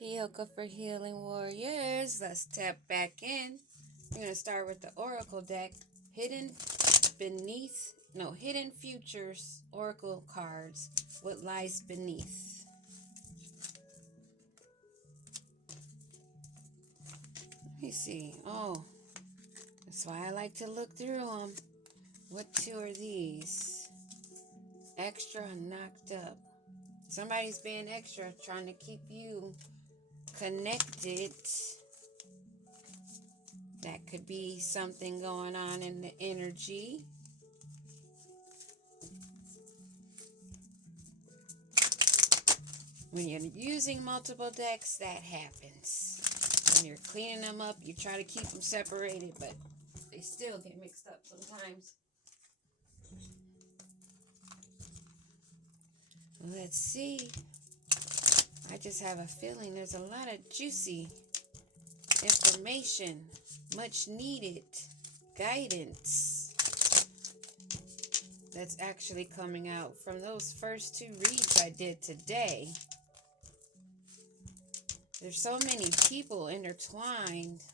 Yoga for Healing Warriors. Let's tap back in. We're going to start with the Oracle deck. Hidden Futures Oracle cards. What lies beneath? Let me see. Oh, that's why I like to look through them. What two are these? Extra knocked up. Somebody's being extra, trying to keep you connected. That could be something going on in the energy. When you're using multiple decks, that happens. When you're cleaning them up, you try to keep them separated, but they still get mixed up sometimes. Let's see. I just have a feeling there's a lot of juicy information, much needed guidance that's actually coming out from those first two reads I did today. There's so many people intertwined.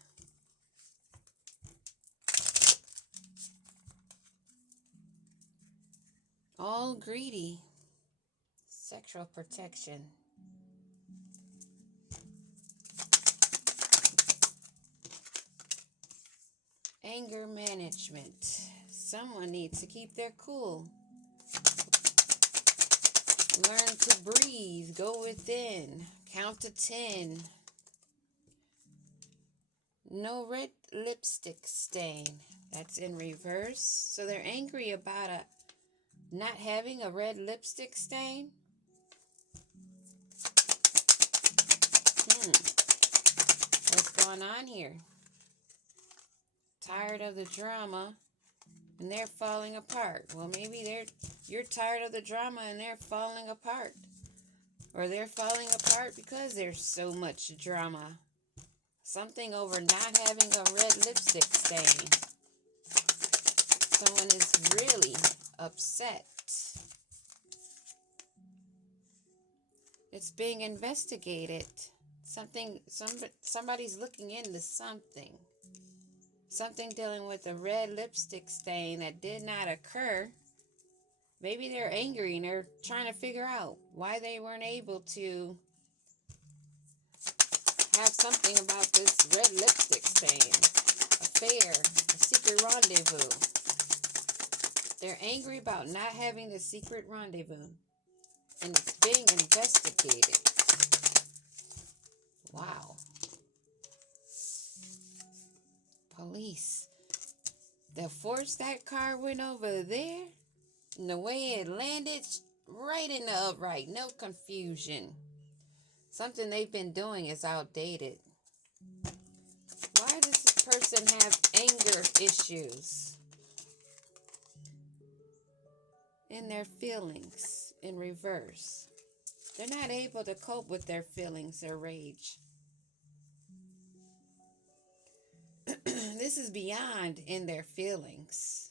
All greedy. Sexual protection. Anger management. Someone needs to keep their cool. Learn to breathe. Go within. Count to 10. No red lipstick stain. That's in reverse. So they're angry about not having a red lipstick stain. What's going on here? Tired of the drama and they're falling apart. Well, maybe you're tired of the drama and they're falling apart. Or they're falling apart because there's so much drama. Something over not having a red lipstick stain. Someone is really upset. It's being investigated. Somebody's looking into something. Something dealing with a red lipstick stain that did not occur. Maybe they're angry and they're trying to figure out why they weren't able to have something about this red lipstick stain. Affair, a secret rendezvous. They're angry about not having the secret rendezvous. And it's being investigated. Wow. Police. The force that car went over there, and the way it landed right in the upright. No confusion. Something they've been doing is outdated. Why does this person have anger issues? In their feelings, in reverse. They're not able to cope with their feelings, their rage. This is beyond in their feelings.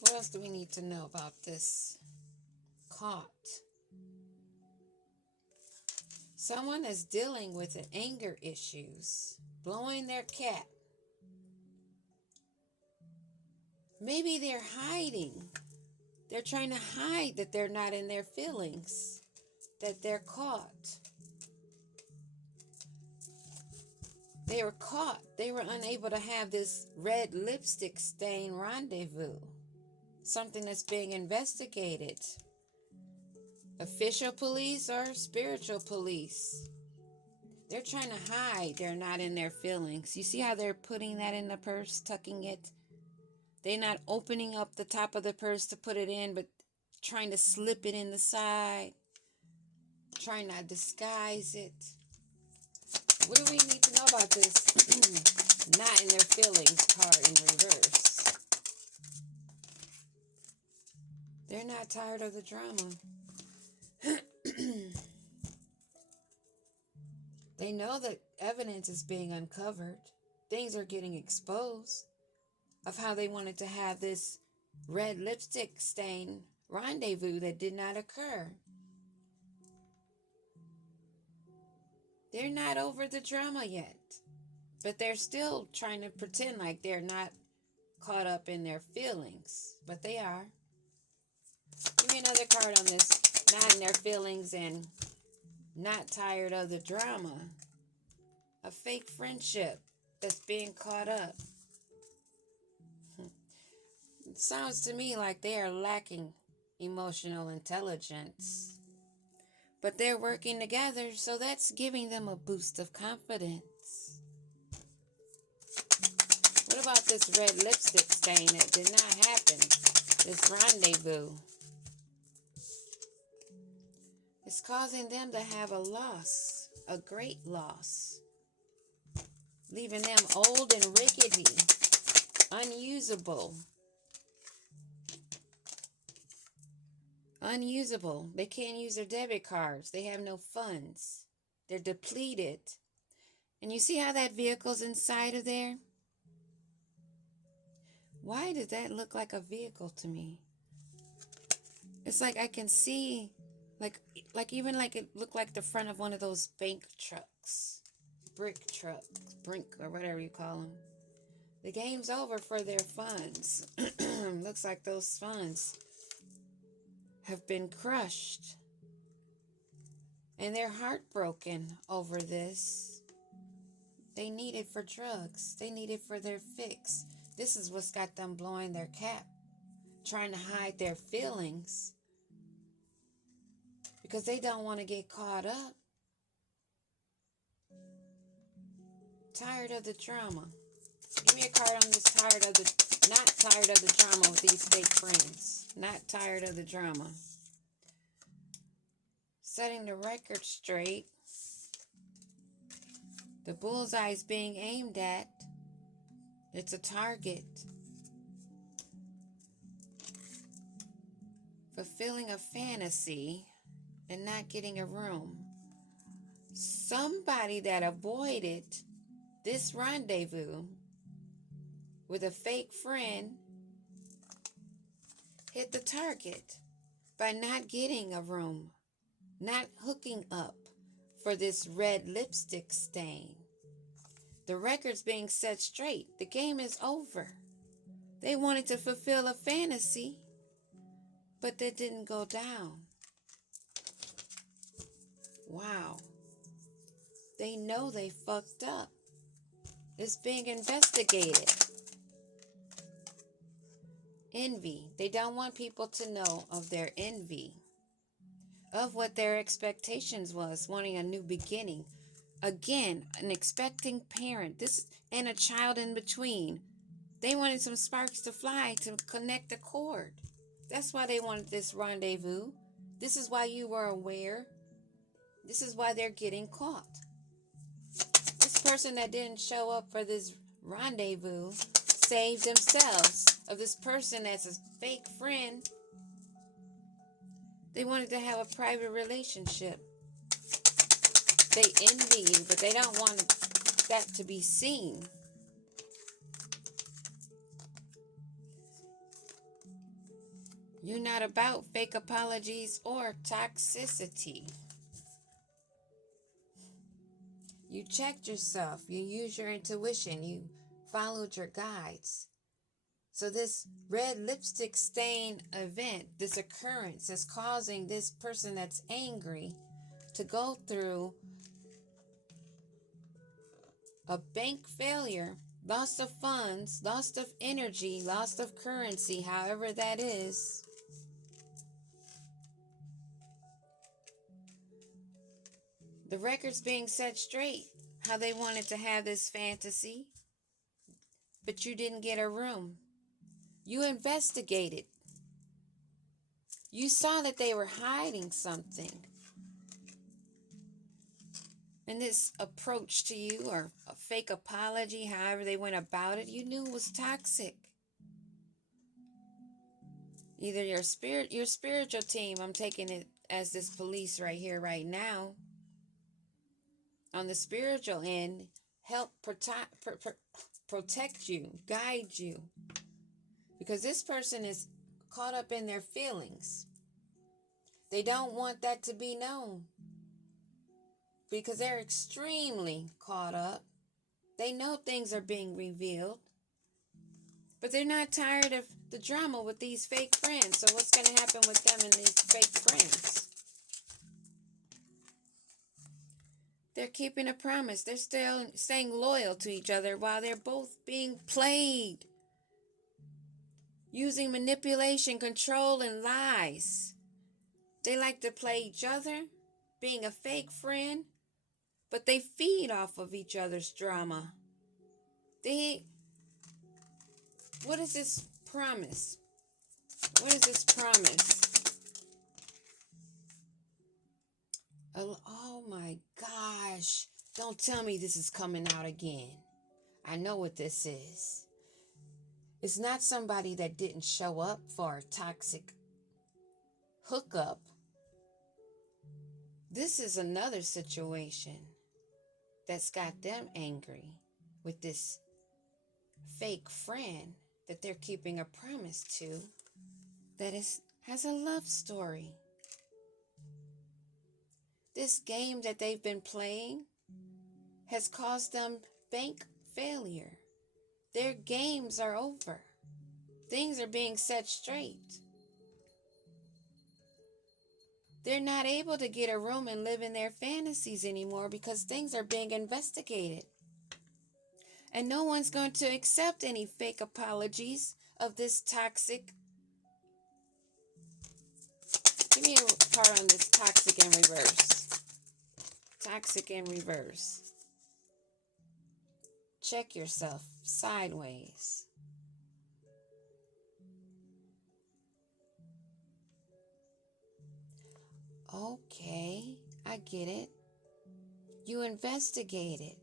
What else do we need to know about this? Caught. Someone is dealing with anger issues, blowing their cat. Maybe they're hiding. They're trying to hide that they're not in their feelings, that they're caught. They were caught. They were unable to have this red lipstick stain rendezvous. Something that's being investigated. Official police or spiritual police. They're trying to hide they're not in their feelings. You see how they're putting that in the purse, tucking it? They're not opening up the top of the purse to put it in, but trying to slip it in the side. Trying to disguise it. What do we need to know about this not in their feelings card in reverse? They're not tired of the drama. They know that evidence is being uncovered. Things are getting exposed of how they wanted to have this red lipstick stain rendezvous that did not occur. They're not over the drama yet, but they're still trying to pretend like they're not caught up in their feelings, but they are. Give me another card on this. Not in their feelings and not tired of the drama. A fake friendship that's being caught up. It sounds to me like they are lacking emotional intelligence. But they're working together, so that's giving them a boost of confidence. What about this red lipstick stain that did not happen? This rendezvous. It's causing them to have a loss, a great loss. Leaving them old and rickety, unusable. Unusable. They can't use their debit cards. They have no funds. They're depleted. And you see how that vehicle's inside of there? Why did that look like a vehicle to me? It's like I can see, like it looked like the front of one of those bank trucks. Brick truck, brink, or whatever you call them. The game's over for their funds. Looks like those funds have been crushed. And they're heartbroken over this. They need it for drugs. They need it for their fix. This is what's got them blowing their cap, trying to hide their feelings because they don't want to get caught up. Tired of the drama. Give me a card on this not tired of the drama with these fake friends. Not tired of the drama. Setting the record straight. The bullseye's being aimed at. It's a target. Fulfilling a fantasy and not getting a room. Somebody that avoided this rendezvous with a fake friend hit the target by not getting a room, not hooking up for this red lipstick stain. The record's being set straight. The game is over. They wanted to fulfill a fantasy, but that didn't go down. Wow. They know they fucked up. It's being investigated. Envy. They don't want people to know of their envy, of what their expectations was, wanting a new beginning. Again, an expecting parent, this and a child in between. They wanted some sparks to fly to connect the cord. That's why they wanted this rendezvous. This is why you were aware. This is why they're getting caught. This person that didn't show up for this rendezvous saved themselves of this person that's a fake friend. They wanted to have a private relationship. They envy you, but they don't want that to be seen. You're not about fake apologies or toxicity. You checked yourself. You used your intuition. You followed your guides. So this red lipstick stain event, this occurrence is causing this person that's angry to go through a bank failure, loss of funds, loss of energy, loss of currency, however that is. The record's being set straight, how they wanted to have this fantasy, but you didn't get a room. You investigated. You saw that they were hiding something. And this approach to you, or a fake apology, however they went about it, you knew was toxic. Either your spiritual team, I'm taking it as this police right here, right now, on the spiritual end, help protect you, guide you. Because this person is caught up in their feelings. They don't want that to be known because they're extremely caught up. They know things are being revealed, but they're not tired of the drama with these fake friends. So what's going to happen with them and these fake friends? They're keeping a promise. They're still staying loyal to each other while they're both being played, using manipulation, control, and lies. They like to play each other, being a fake friend, but they feed off of each other's drama. What is this promise? What is this promise? Oh my gosh. Don't tell me this is coming out again. I know what this is. It's not somebody that didn't show up for a toxic hookup. This is another situation that's got them angry with this fake friend that they're keeping a promise to that has a love story. This game that they've been playing has caused them bank failure. Their games are over. Things are being set straight. They're not able to get a room and live in their fantasies anymore because things are being investigated. And no one's going to accept any fake apologies of this toxic. Give me a card on this toxic in reverse. Toxic in reverse. Check yourself sideways. Okay, I get it. You investigated.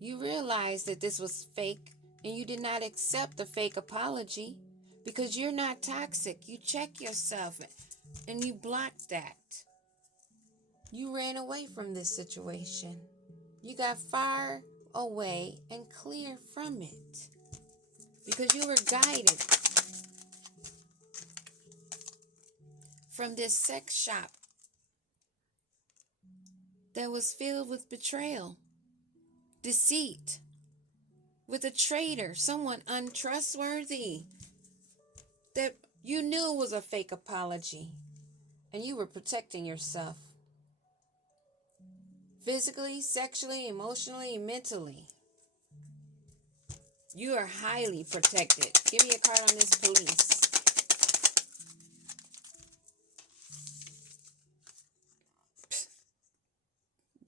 You realized that this was fake and you did not accept the fake apology because you're not toxic. You check yourself and you blocked that. You ran away from this situation. You got far away and clear from it because you were guided from this sex shop that was filled with betrayal, deceit, with a traitor, someone untrustworthy that you knew was a fake apology, and you were protecting yourself physically, sexually, emotionally, and mentally. You are highly protected. Give me a card on this, police.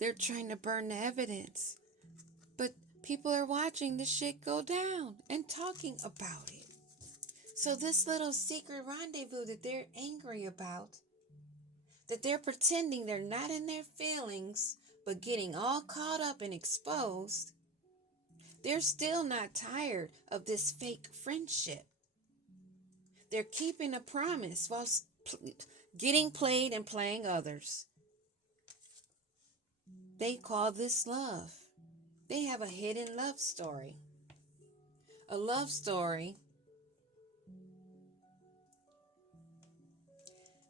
They're trying to burn the evidence, but people are watching the shit go down and talking about it. So this little secret rendezvous that they're angry about, that they're pretending they're not in their feelings, but getting all caught up and exposed, they're still not tired of this fake friendship. They're keeping a promise while getting played and playing others. They call this love. They have a hidden love story. A love story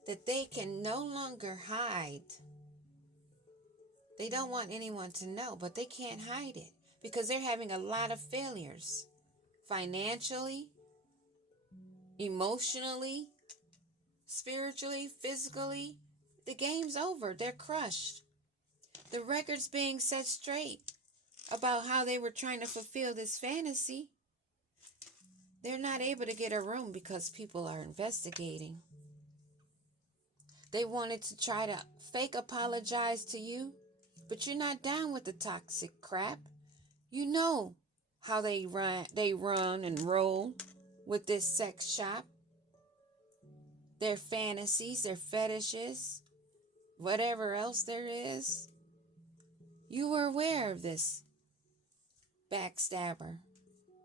that they can no longer hide. They don't want anyone to know, but they can't hide it because they're having a lot of failures. Financially, emotionally, spiritually, physically. The game's over. They're crushed. The record's being set straight about how they were trying to fulfill this fantasy. They're not able to get a room because people are investigating. They wanted to try to fake apologize to you, but you're not down with the toxic crap. You know how they run and roll with this sex shop. Their fantasies, their fetishes, whatever else there is. You were aware of this backstabber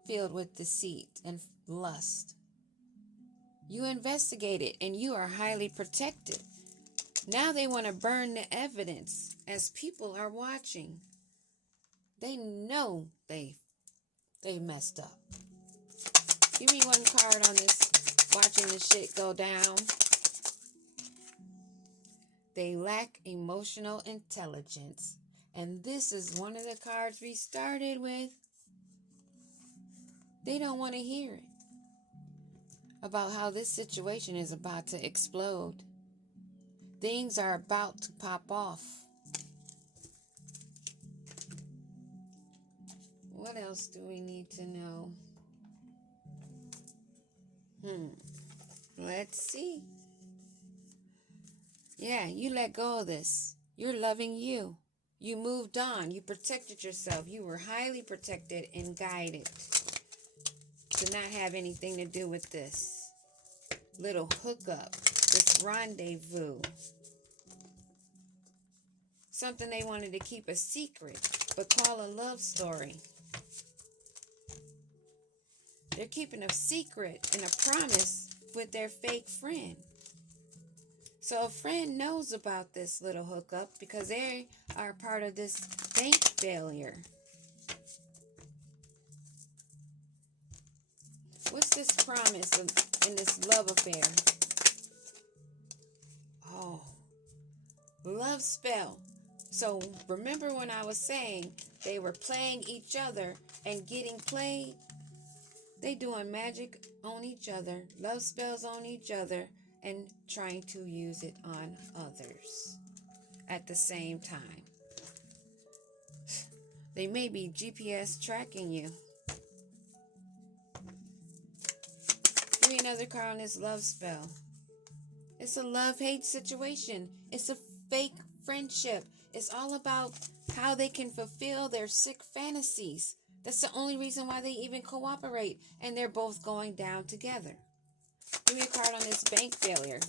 filled with deceit and lust. You investigated and you are highly protected. Now they want to burn the evidence as people are watching. They know they messed up. Give me one card on this watching the shit go down. They lack emotional intelligence. And this is one of the cards we started with. They don't want to hear it about how this situation is about to explode. Things are about to pop off. What else do we need to know? Let's see. Yeah, you let go of this. You're loving you. You moved on. You protected yourself. You were highly protected and guided to not have anything to do with this little hookup, this rendezvous. Something they wanted to keep a secret, but call a love story. They're keeping a secret and a promise with their fake friend. So a friend knows about this little hookup because they are part of this bank failure. What's this promise in this love affair? Oh, love spell. So remember when I was saying they were playing each other and getting played? They doing magic on each other, love spells on each other, and trying to use it on others at the same time. They may be GPS tracking you. Give me another card on this love spell. It's a love-hate situation. It's a fake friendship. It's all about how they can fulfill their sick fantasies. That's the only reason why they even cooperate. And they're both going down together. Give me a card on this bank failure.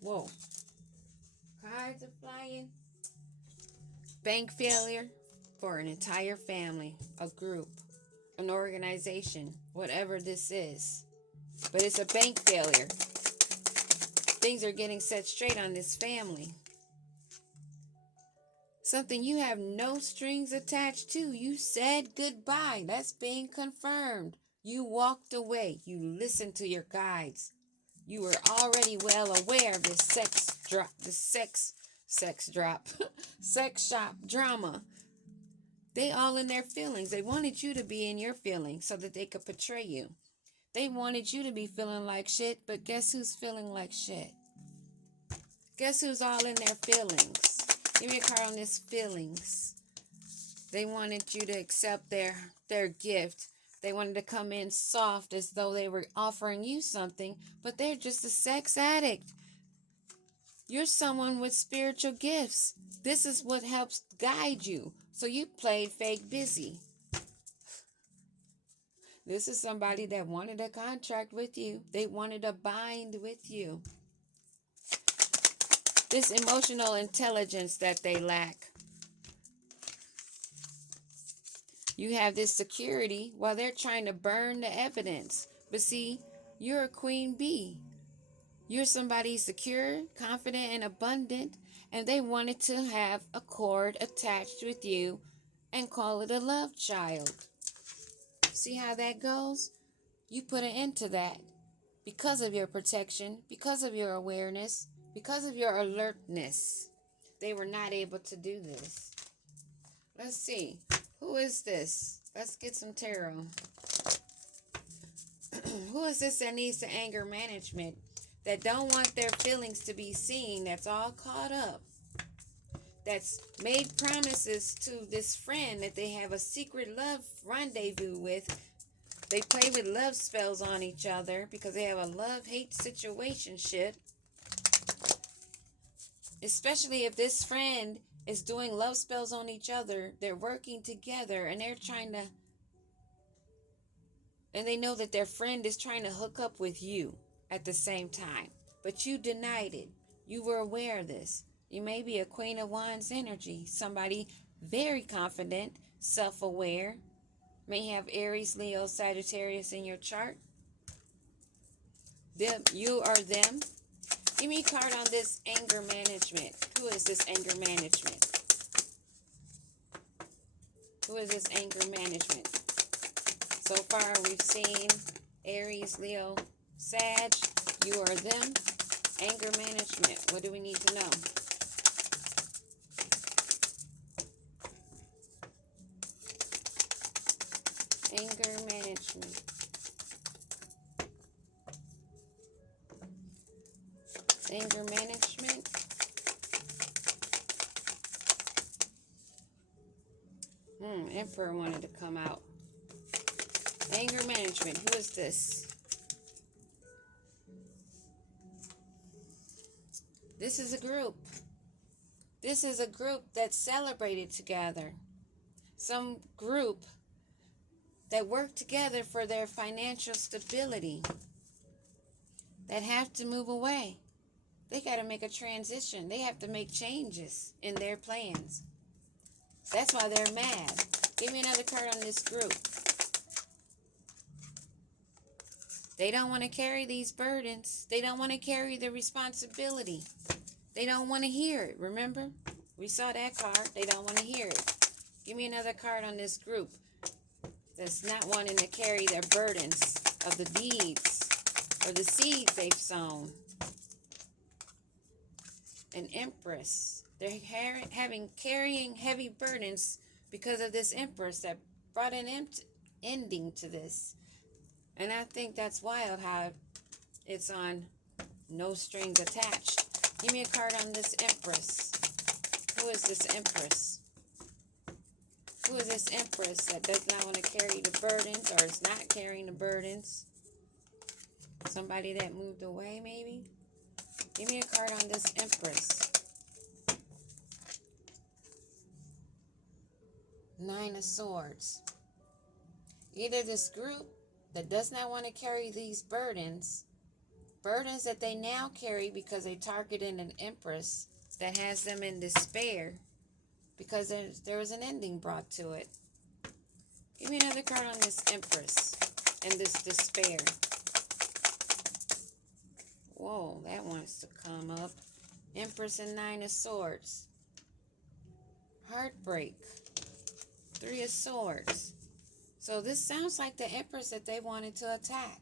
Whoa. Cards are flying. Bank failure for an entire family, a group, an organization, whatever this is. But it's a bank failure. Things are getting set straight on this family. Something you have no strings attached to. You said goodbye. That's being confirmed. You walked away. You listened to your guides. You were already well aware of this sex shop drama. They all in their feelings. They wanted you to be in your feelings so that they could portray you. They wanted you to be feeling like shit, but guess who's feeling like shit? Guess who's all in their feelings? Give me a card on this feelings. They wanted you to accept their gift. They wanted to come in soft as though they were offering you something, but they're just a sex addict. You're someone with spiritual gifts. This is what helps guide you. So you played fake busy. This is somebody that wanted a contract with you. They wanted a bind with you. This emotional intelligence that they lack. You have this security while they're trying to burn the evidence. But see, you're a queen bee. You're somebody secure, confident, and abundant, and they wanted to have a cord attached with you and call it a love child. See how that goes? You put an end to that because of your protection, because of your awareness, because of your alertness. They were not able to do this. Let's see. Who is this? Let's get some tarot. Who is this that needs the anger management? That don't want their feelings to be seen? That's all caught up. That's made promises to this friend that they have a secret love rendezvous with. They play with love spells on each other because they have a love-hate situationship. Especially if this friend is doing love spells on each other. They're working together and they're trying to... And they know that their friend is trying to hook up with you at the same time. But you denied it. You were aware of this. You may be a Queen of Wands energy. Somebody very confident, self-aware. May have Aries, Leo, Sagittarius in your chart. You are them. Give me a card on this anger management. Who is this anger management? Who is this anger management? So far we've seen Aries, Leo, Sag, you or them. Anger management. What do we need to know? Anger management. Anger management. Emperor wanted to come out. Anger management. Who is this? This is a group. This is a group that celebrated together. Some group that work together for their financial stability, that have to move away. They got to make a transition. They have to make changes in their plans. That's why they're mad. Give me another card on this group. They don't want to carry these burdens. They don't want to carry the responsibility. They don't want to hear it. Remember? We saw that card. They don't want to hear it. Give me another card on this group that's not wanting to carry their burdens of the deeds or the seeds they've sown. An Empress. They're carrying heavy burdens because of this Empress that brought an ending to this. And I think that's wild how it's on no strings attached. Give me a card on this Empress. Who is this Empress? Who is this Empress that does not want to carry the burdens or is not carrying the burdens? Somebody that moved away, maybe? Give me a card on this Empress. Nine of Swords. Either this group that does not want to carry these burdens that they now carry because they targeted an Empress that has them in despair because there was an ending brought to it. Give me another card on this Empress and this despair. Whoa, that wants to come up. Empress and Nine of Swords. Heartbreak. Three of Swords. So this sounds like the Empress that they wanted to attack.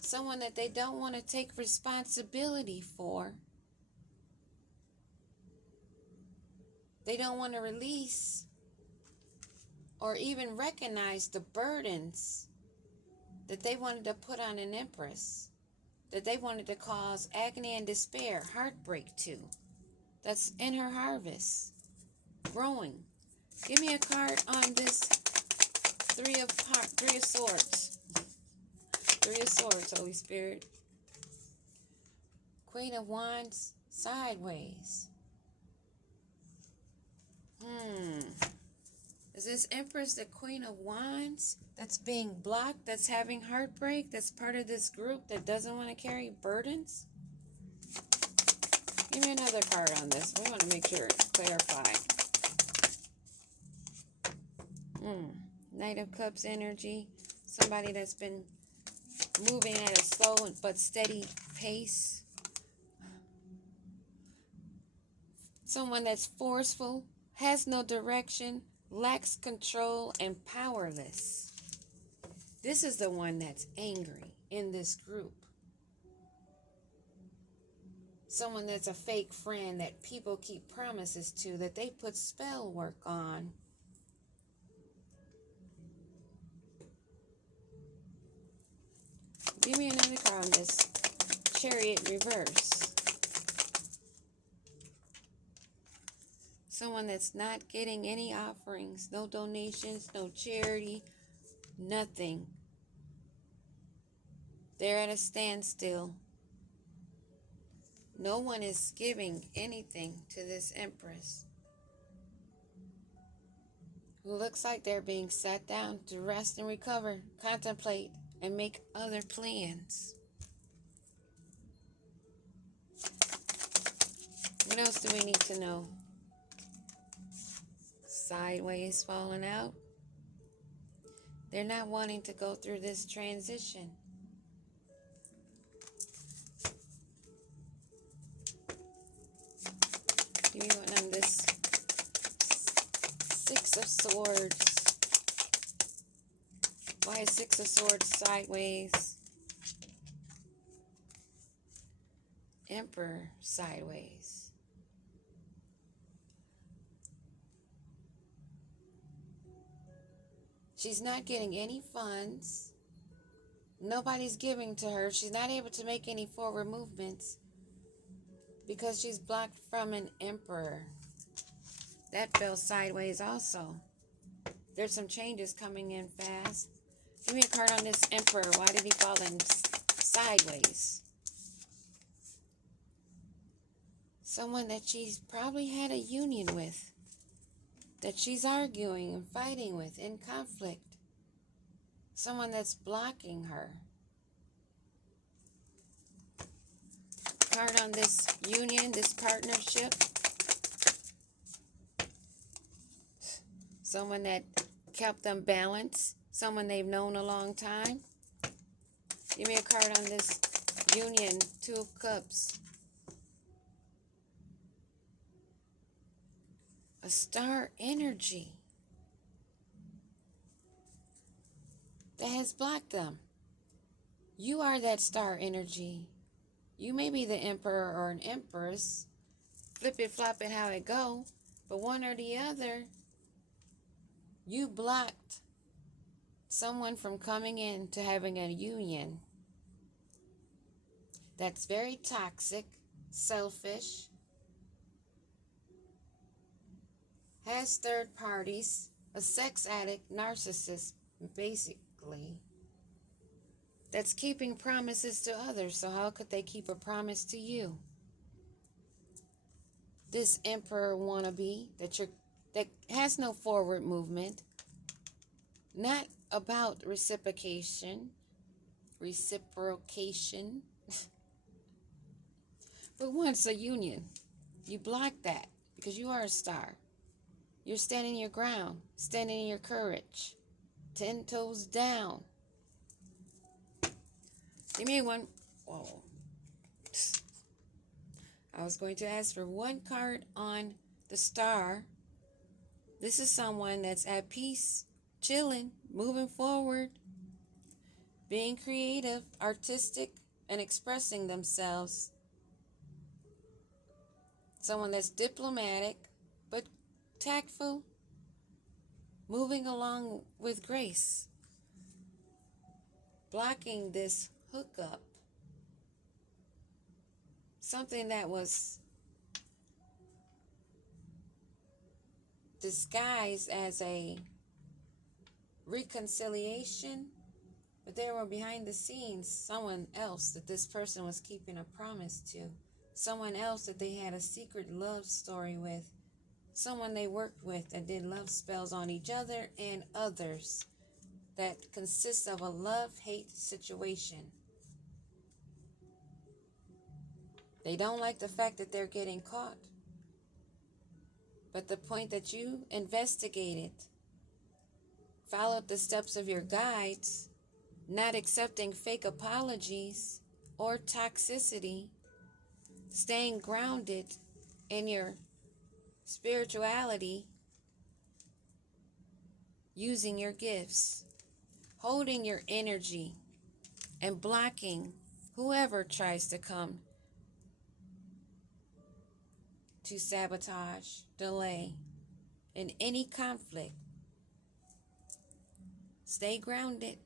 Someone that they don't want to take responsibility for. They don't want to release or even recognize the burdens that they wanted to put on an Empress, that they wanted to cause agony and despair, heartbreak to. That's in her harvest, growing. Give me a card on this Three of Swords. Three of Swords, Holy Spirit. Queen of Wands, sideways. Is this Empress the Queen of Wands that's being blocked, that's having heartbreak, that's part of this group that doesn't want to carry burdens? Give me another card on this. We want to make sure it's clarified. Knight of Cups energy. Somebody that's been moving at a slow but steady pace. Someone that's forceful, has no direction, lacks control, and powerless. This is the one that's angry in this group. Someone that's a fake friend that people keep promises to, that they put spell work on. Give me another card on this Chariot reverse. Someone that's not getting any offerings, no donations, no charity, nothing. They're at a standstill. No one is giving anything to this Empress, who looks like they're being sat down to rest and recover, contemplate, and make other plans. What else do we need to know? Sideways falling out. They're not wanting to go through this transition. Give me one on this Six of Swords. Why Why is Six of Swords sideways? Emperor sideways. She's not getting any funds. Nobody's giving to her. She's not able to make any forward movements because she's blocked from an emperor. That fell sideways also. There's some changes coming in fast. Give me a card on this emperor. Why did he fall in sideways? Someone that she's probably had a union with, that she's arguing and fighting with, in conflict. Someone that's blocking her. Card on this union, this partnership. Someone that kept them balanced. Someone they've known a long time. Give me a card on this union, Two of Cups. A star energy that has blocked them. You are that star energy. You may be the emperor or an empress. Flip it, flop it, how it go. But one or the other, you blocked someone from coming in to having a union. That's very toxic, selfish, has third parties, a sex addict, narcissist, basically, that's keeping promises to others. So how could they keep a promise to you? This emperor wannabe that has no forward movement, not about reciprocation, but wants a union. You block that because you are a star. You're standing your ground, standing in your courage, 10 toes down. Give me one. Whoa. I was going to ask for one card on the star. This is someone that's at peace, chilling, moving forward, being creative, artistic, and expressing themselves. Someone that's diplomatic, but tactful, moving along with grace, blocking this hookup, something that was disguised as a reconciliation, but there were behind the scenes someone else that this person was keeping a promise to, someone else that they had a secret love story with, someone they worked with that did love spells on each other and others, that consists of a love-hate situation. They don't like the fact that they're getting caught. But the point that you investigated, followed the steps of your guides, not accepting fake apologies or toxicity, staying grounded in your spirituality, using your gifts, holding your energy, and blocking whoever tries to come to sabotage, delay, in any conflict. Stay grounded.